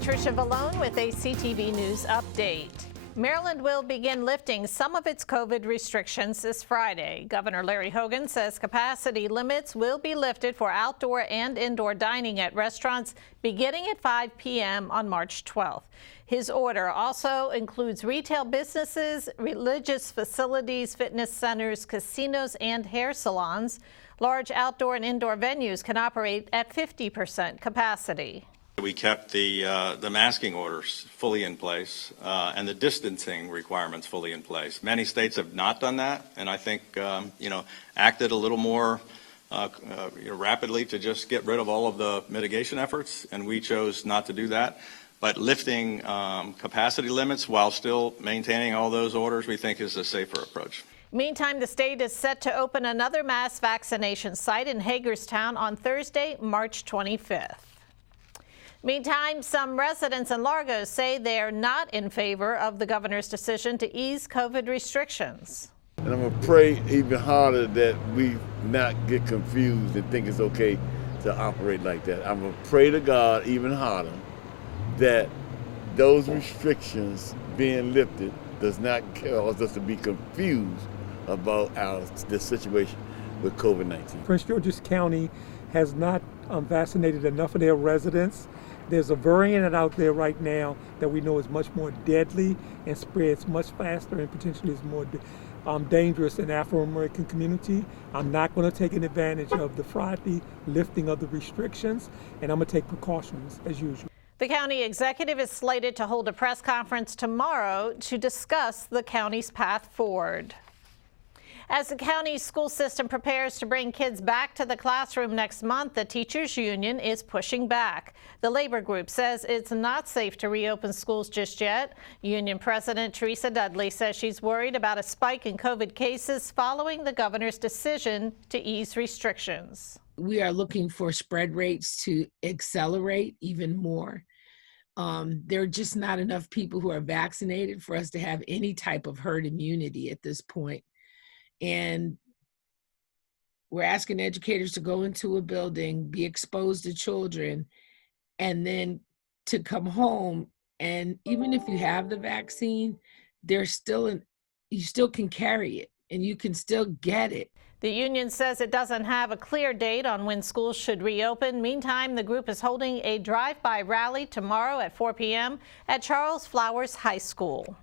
Patricia Vallone with a CTV News update. Maryland will begin lifting some of its COVID restrictions this Friday. Governor Larry Hogan says capacity limits will be lifted for outdoor and indoor dining at restaurants beginning at 5 p.m. on March 12th. His order also includes retail businesses, religious facilities, fitness centers, casinos, and hair salons. Large outdoor and indoor venues can operate at 50% capacity. We kept the masking orders fully in place and the distancing requirements fully in place. Many states have not done that, and I think acted a little more rapidly to just get rid of all of the mitigation efforts, and we chose not to do that. But lifting capacity limits while still maintaining all those orders, we think is a safer approach. Meantime, the state is set to open another mass vaccination site in Hagerstown on Thursday, March 25th. Meantime, some residents in Largo say they're not in favor of the governor's decision to ease COVID restrictions. And I'm going to pray even harder that we not get confused and think it's okay to operate like that. I'm going to pray to God even harder that those restrictions being lifted does not cause us to be confused about the situation with COVID-19. Prince George's County has not vaccinated enough of their residents. There's a variant out there right now that we know is much more deadly and spreads much faster and potentially is more dangerous in the Afro-American community. I'm not going to take an advantage of the Friday lifting of the restrictions, and I'm going to take precautions as usual. The county executive is slated to hold a press conference tomorrow to discuss the county's path forward. As the county's school system prepares to bring kids back to the classroom next month, the teachers union is pushing back. The labor group says it's not safe to reopen schools just yet. Union President Teresa Dudley says she's worried about a spike in COVID cases following the governor's decision to ease restrictions. We are looking for spread rates to accelerate even more. There are just not enough people who are vaccinated for us to have any type of herd immunity at this point. And we're asking educators to go into a building, be exposed to children, and then to come home. And even if you have the vaccine, you still can carry it and you can still get it. The union says it doesn't have a clear date on when schools should reopen. Meantime, the group is holding a drive-by rally tomorrow at 4 p.m. at Charles Flowers High School.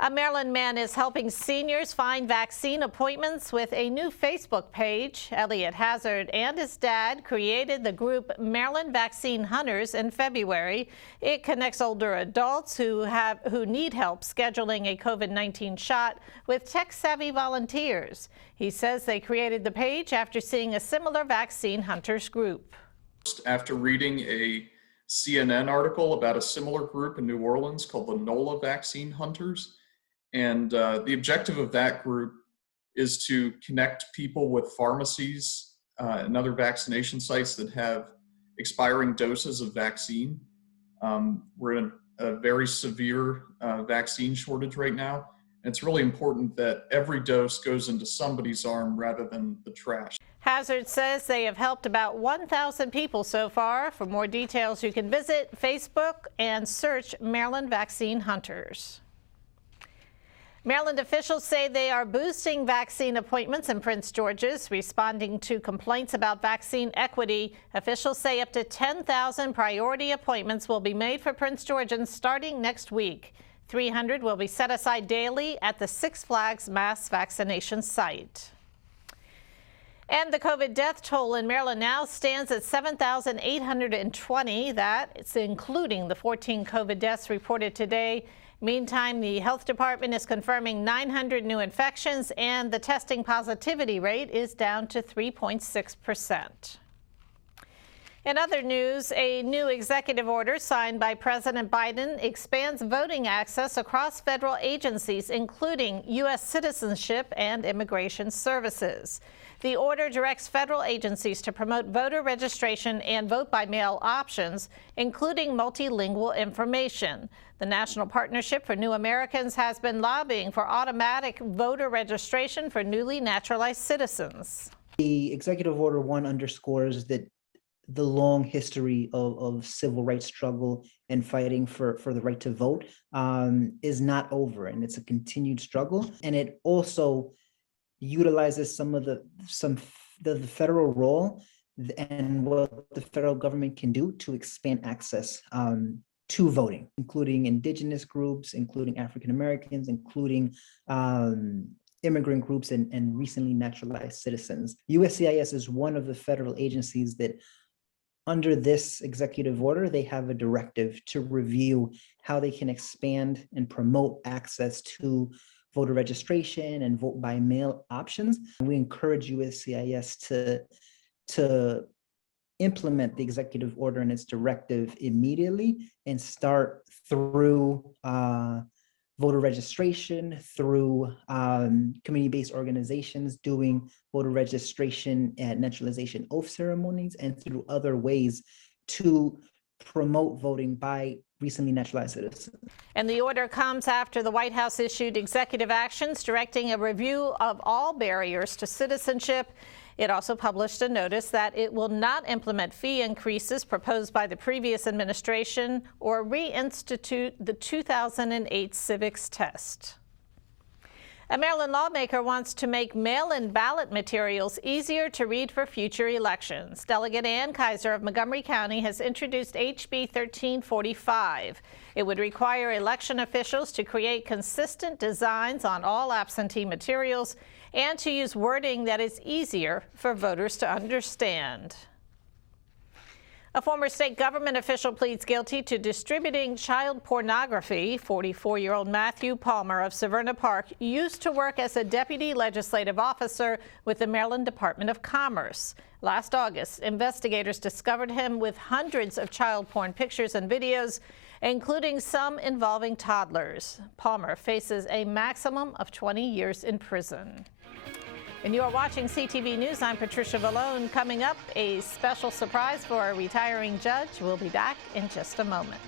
A Maryland man is helping seniors find vaccine appointments with a new Facebook page. Elliot Hazard and his dad created the group Maryland Vaccine Hunters in February. It connects older adults who need help scheduling a COVID-19 shot with tech-savvy volunteers. He says they created the page after seeing a similar Vaccine Hunters group. After reading a CNN article about a similar group in New Orleans called the NOLA Vaccine Hunters, and the objective of that group is to connect people with pharmacies and other vaccination sites that have expiring doses of vaccine. We're in a very severe vaccine shortage right now. And it's really important that every dose goes into somebody's arm rather than the trash. Hazard says they have helped about 1,000 people so far. For more details, you can visit Facebook and search Maryland Vaccine Hunters. Maryland officials say they are boosting vaccine appointments in Prince George's, responding to complaints about vaccine equity. Officials say up to 10,000 priority appointments will be made for Prince Georgians starting next week. 300 will be set aside daily at the Six Flags mass vaccination site. And the COVID death toll in Maryland now stands at 7,820. That's including the 14 COVID deaths reported today. Meantime, the health department is confirming 900 new infections, and the testing positivity rate is down to 3.6%. In other news, a new executive order signed by President Biden expands voting access across federal agencies, including U.S. citizenship and immigration services. The order directs federal agencies to promote voter registration and vote-by-mail options, including multilingual information. The National Partnership for New Americans has been lobbying for automatic voter registration for newly naturalized citizens. The Executive Order 1 underscores that the long history of civil rights struggle and fighting for the right to vote is not over, and it's a continued struggle. And it also utilizes some of the federal role and what the federal government can do to expand access to voting, including indigenous groups, including African Americans, including immigrant groups and recently naturalized citizens. USCIS is one of the federal agencies that, under this executive order, they have a directive to review how they can expand and promote access to voter registration and vote by mail options. We encourage USCIS to implement the executive order and its directive immediately and start through voter registration, through community-based organizations doing voter registration and naturalization oath ceremonies, and through other ways to promote voting by recently naturalized citizens. And the order comes after the White House issued executive actions directing a review of all barriers to citizenship. It also published a notice that it will not implement fee increases proposed by the previous administration or reinstitute the 2008 civics test. A Maryland lawmaker wants to make mail-in ballot materials easier to read for future elections. Delegate Ann Kaiser of Montgomery County has introduced HB 1345. It would require election officials to create consistent designs on all absentee materials and to use wording that is easier for voters to understand. A former state government official pleads guilty to distributing child pornography. 44-year-old Matthew Palmer of Severna Park used to work as a deputy legislative officer with the Maryland Department of Commerce. Last August, investigators discovered him with hundreds of child porn pictures and videos, including some involving toddlers. Palmer faces a maximum of 20 years in prison. And you are watching CTV News. I'm Patricia Vallone. Coming up, a special surprise for a retiring judge. We'll be back in just a moment.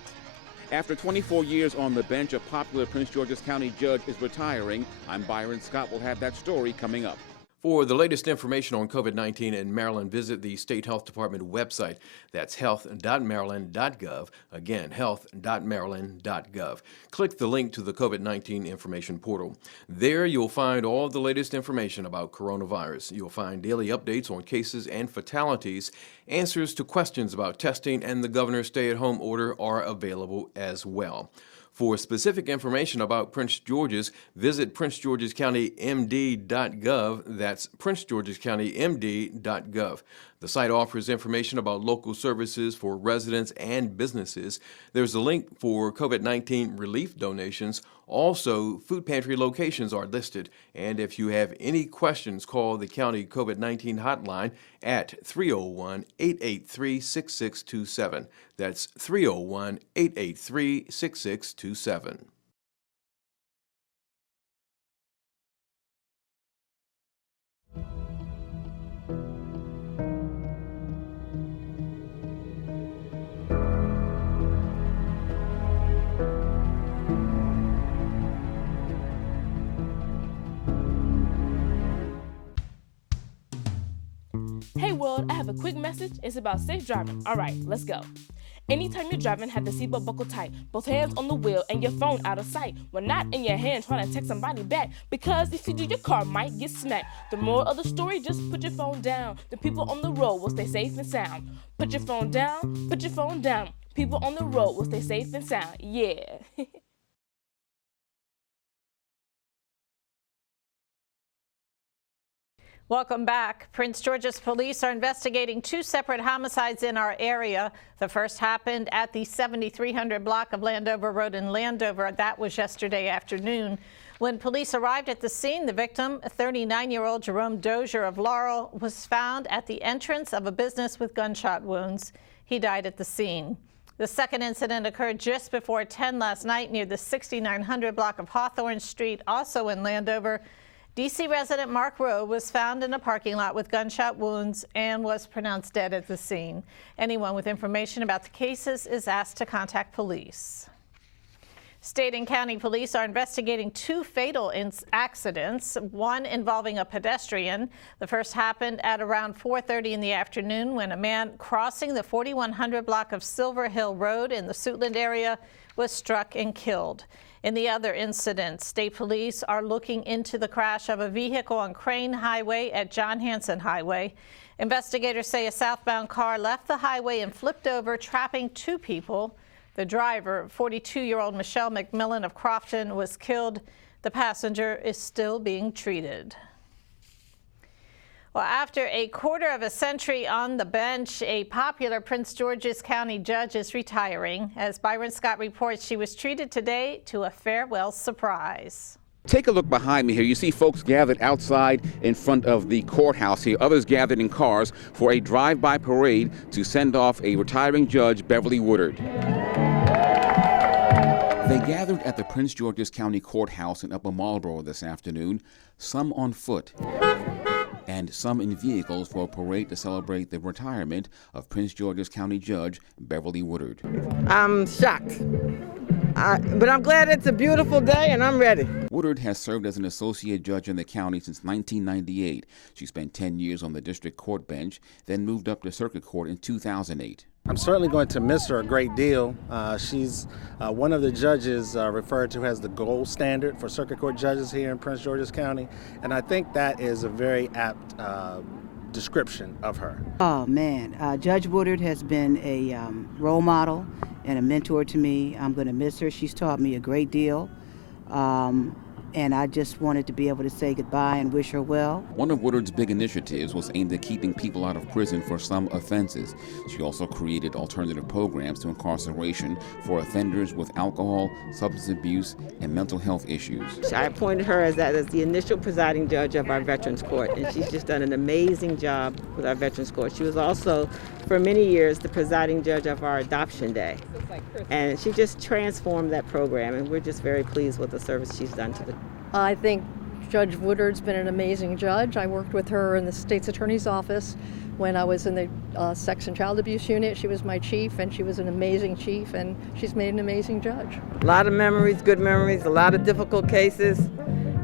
After 24 years on the bench, a popular Prince George's County judge is retiring. I'm Byron Scott. We'll have that story coming up. For the latest information on COVID-19 in Maryland, visit the State Health Department website. That's HEALTH.MARYLAND.GOV. Again, HEALTH.MARYLAND.GOV. Click the link to the COVID-19 information portal. There you'll find all of the latest information about coronavirus. You'll find daily updates on cases and fatalities. Answers to questions about testing and the governor's stay-at-home order are available as well. For specific information about Prince George's, visit PrinceGeorgesCountyMD.GOV. That's PrinceGeorgesCountyMD.GOV. The site offers information about local services for residents and businesses. There's a link for COVID-19 relief donations. Also, food pantry locations are listed. And if you have any questions, call the county COVID-19 hotline at 301-883-6627. That's 301-883-6627. Hey world, I have a quick message. It's about safe driving. All right, let's go. Anytime you're driving, have the seatbelt buckled tight, both hands on the wheel and your phone out of sight. When not in your hand trying to text somebody back, because if you do, your car might get smacked. The moral of the story, just put your phone down. The people on the road will stay safe and sound. Put your phone down, put your phone down. People on the road will stay safe and sound. Yeah. Welcome back. Prince George's police are investigating two separate homicides in our area. The first happened at the 7300 block of Landover Road in Landover. That was yesterday afternoon. When police arrived at the scene, the victim, 39-year-old Jerome Dozier of Laurel, was found at the entrance of a business with gunshot wounds. He died at the scene. The second incident occurred just before 10 last night near the 6900 block of Hawthorne Street, also in Landover. D.C. resident Mark Rowe was found in a parking lot with gunshot wounds and was pronounced dead at the scene. Anyone with information about the cases is asked to contact police. State and county police are investigating 2 fatal accidents, one involving a pedestrian. The first happened at around 4:30 in the afternoon when a man crossing the 4100 block of Silver Hill Road in the Suitland area was struck and killed. In the other incident, state police are looking into the crash of a vehicle on Crane Highway at John Hanson Highway. Investigators say a southbound car left the highway and flipped over, trapping 2 people. The driver, 42-year-old Michelle McMillan of Crofton, was killed. The passenger is still being treated. Well, after a quarter of a century on the bench, a popular Prince George's County judge is retiring. As Byron Scott reports, she was treated today to a farewell surprise. Take a look behind me here. You see folks gathered outside in front of the courthouse here. Others gathered in cars for a drive-by parade to send off a retiring judge, Beverly Woodard. They gathered at the Prince George's County Courthouse in Upper Marlboro this afternoon, some on foot and some in vehicles for a parade to celebrate the retirement of Prince George's County Judge Beverly Woodard. I'm shocked, but I'm glad it's a beautiful day and I'm ready. Woodard has served as an associate judge in the county since 1998. She spent 10 years on the district court bench, then moved up to circuit court in 2008. I'm certainly going to miss her a great deal. She's one of the judges referred to as the gold standard for circuit court judges here in Prince George's County, and I think that is a very apt description of her. Oh man, Judge Woodard has been a role model and a mentor to me. I'm going to miss her. She's taught me a great deal. And I just wanted to be able to say goodbye and wish her well. One of Woodard's big initiatives was aimed at keeping people out of prison for some offenses. She also created alternative programs to incarceration for offenders with alcohol, substance abuse, and mental health issues. I appointed her as the initial presiding judge of our Veterans Court, and she's just done an amazing job with our Veterans Court. She was also, for many years, the presiding judge of our Adoption Day. And she just transformed that program, and we're just very pleased with the service she's done to the. I think Judge Woodard's been an amazing judge. I worked with her in the state's attorney's office when I was in the sex and child abuse unit. She was my chief, and she was an amazing chief, and she's made an amazing judge. A lot of memories, good memories, a lot of difficult cases,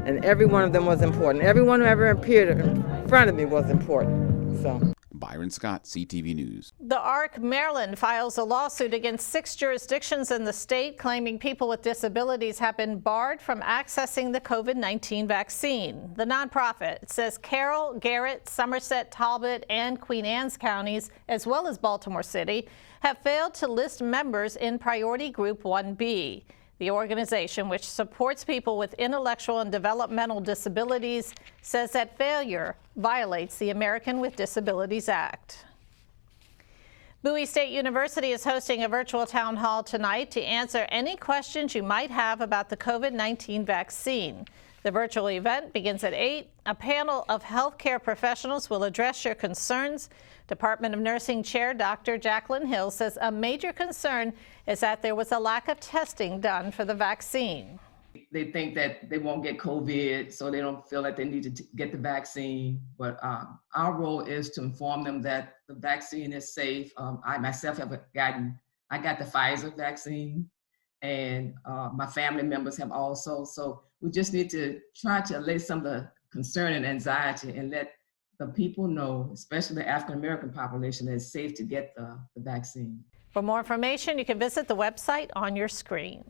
and every one of them was important. Everyone who ever appeared in front of me was important. So. Byron Scott, CTV News. The ARC Maryland files a lawsuit against 6 jurisdictions in the state claiming people with disabilities have been barred from accessing the COVID-19 vaccine. The nonprofit says Carroll, Garrett, Somerset, Talbot, and Queen Anne's counties, as well as Baltimore City, have failed to list members in Priority Group 1B. The organization, which supports people with intellectual and developmental disabilities, says that failure violates the American with Disabilities Act. Bowie State University is hosting a virtual town hall tonight to answer any questions you might have about the COVID-19 vaccine. The virtual event begins at 8. A panel of healthcare professionals will address your concerns. Department of Nursing Chair Dr. Jacqueline Hill says a major concern is that there was a lack of testing done for the vaccine. They think that they won't get COVID, so they don't feel like they need to get the vaccine. But our role is to inform them that the vaccine is safe. I myself got the Pfizer vaccine, and my family members have also. So we just need to try to allay some of the concern and anxiety and let the people know, especially the African-American population, that it's safe to get the vaccine. For more information, you can visit the website on your screen.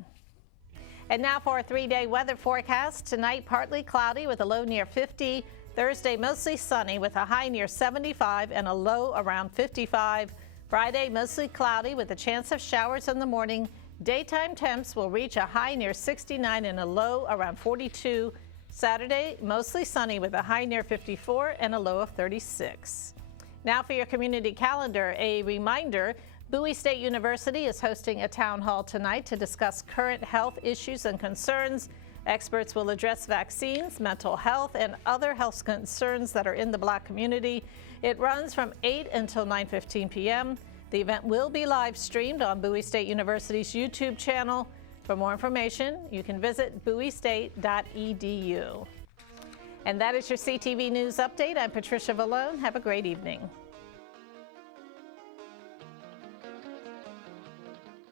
And now for a 3-day weather forecast. Tonight, partly cloudy with a low near 50. Thursday, mostly sunny with a high near 75 and a low around 55. Friday, mostly cloudy with a chance of showers in the morning. Daytime temps will reach a high near 69 and a low around 42. Saturday, mostly sunny with a high near 54 and a low of 36. Now for your community calendar, a reminder, Bowie State University is hosting a town hall tonight to discuss current health issues and concerns. Experts will address vaccines, mental health, and other health concerns that are in the Black community. It runs from 8 until 9:15 p.m. The event will be live streamed on Bowie State University's YouTube channel. For more information, you can visit bowiestate.edu. And that is your CTV News Update. I'm Patricia Vallone. Have a great evening.